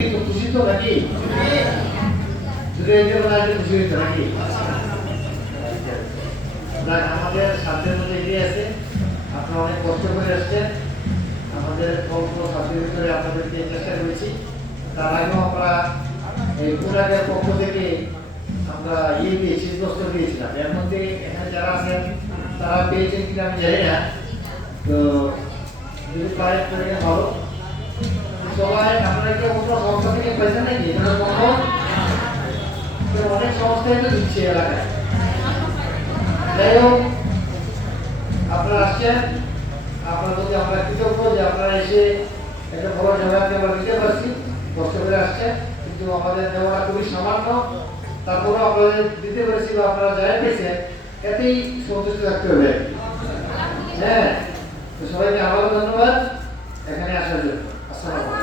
খুশি তো নাকি? খুশি হইতো নাকি? আমাদের সাধ্যের মধ্যে এগিয়ে আছে। আপনারা অনেক কষ্ট করে আসছেন। আমাদের অল্প সাধ্যের ভিতরে আপনাদেরকে চেষ্টা করেছি। তার আগেও আমরা এই পুরাগের পক্ষ থেকে আমরা দিয়েছি, বস্ত্র দিয়েছিলাম। এর মধ্যে এখানে যারা আছেন তারা পেয়েছেন কিনা আমি জানি না। তো যদি পারেন করে ভালো। সবাই আপনারা কি কোনো সংস্থা থেকে পয়সা নাকি? অনেক সংস্থাই তো দিচ্ছে এলাকায়। যাই হোক, আপনারা আসছেন, আপনার প্রতি আমরা কৃতজ্ঞ যে আপনারা এসে একটা বড় জায়গাতে আমরা দিতে পারছি। কষ্ট করে আসছেন, কিন্তু আমাদের দেওয়াটা খুবই সামান্য। তারপরেও আপনাদের দিতে পেরেছি বা আপনারা যাই পেয়েছেন, এতেই সন্তুষ্ট থাকতে হবে। হ্যাঁ, তো সবাইকে আবারও ধন্যবাদ এখানে আসার জন্য। আসসালামু আলাইকুম।